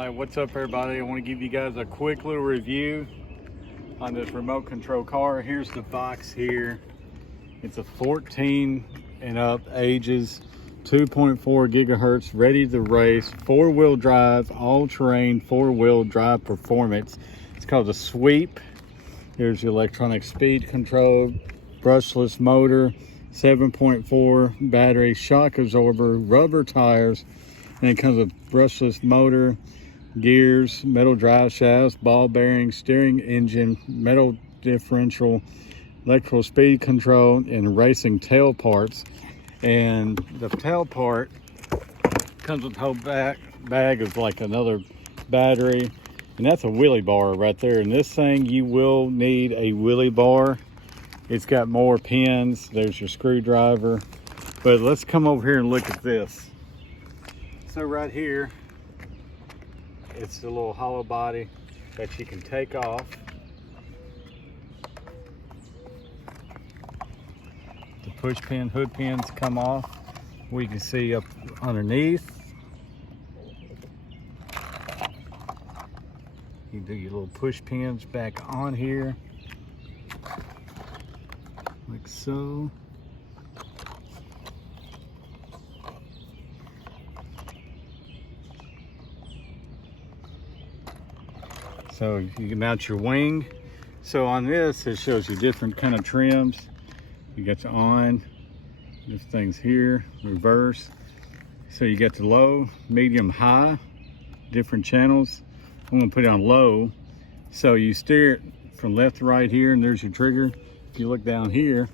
Alright, what's up everybody? I want to give you guys a quick little review on this remote control car. Here's the box here. It's a 14 and up ages, 2.4 gigahertz, ready to race, 4-wheel drive, all-terrain 4-wheel drive performance. It's called the Sweep. Here's the electronic speed control, brushless motor, 7.4 battery, shock absorber, rubber tires, and it comes with brushless motor, gears, metal drive shafts, ball bearings, steering engine, metal differential, electrical speed control, and racing tail parts. And the tail part comes with a whole bag of like another battery, and that's a wheelie bar right there. And this thing, you will need a wheelie bar. It's got more pins. There's your screwdriver. But let's come over here and look at this. So right here, it's the little hollow body that you can take off. The push pin, hood pins come off. We can see up underneath. You do your little push pins back on here, like so. So you can mount your wing. So on this, it shows you different kind of trims. You got the on, this thing's here, reverse. So you got the low, medium, high, different channels. I'm gonna put it on low. So you steer it from left to right here, and there's your trigger. If you look down here,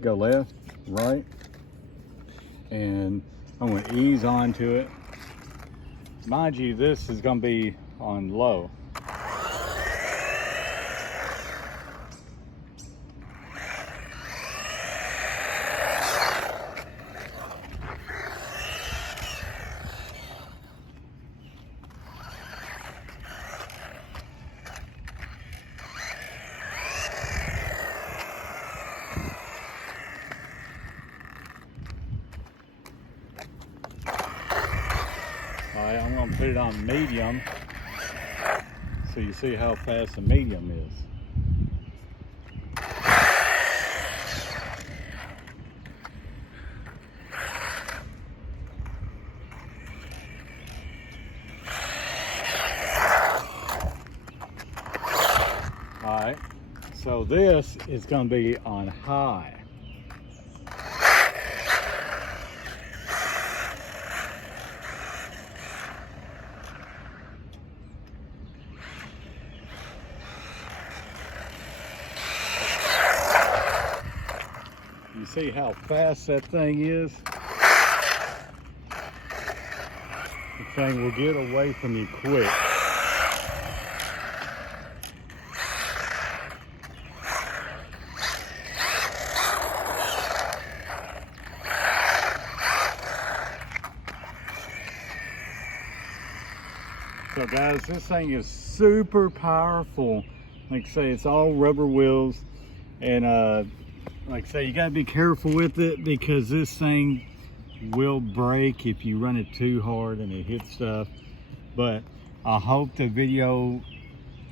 go left, right, and I'm gonna ease onto it. Mind you, this is gonna be on low. Alright, I'm going to put it on medium so you see how fast the medium is. Alright, so this is going to be on high. You see how fast that thing is? The thing will get away from you quick. So guys, this thing is super powerful. Like I say, it's all rubber wheels, and like I say, you gotta be careful with it because this thing will break if you run it too hard and it hits stuff. But I hope the video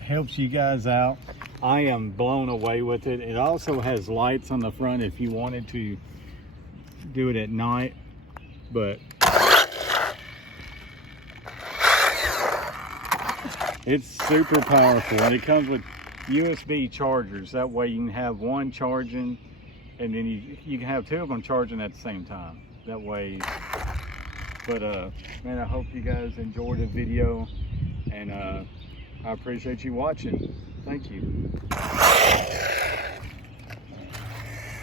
helps you guys out. I am blown away with it. It also has lights on the front if you wanted to do it at night. But it's super powerful, and it comes with USB chargers. That way you can have one charging, and then you can have two of them charging at the same time. That way, but man, I hope you guys enjoyed the video, and I appreciate you watching. Thank you.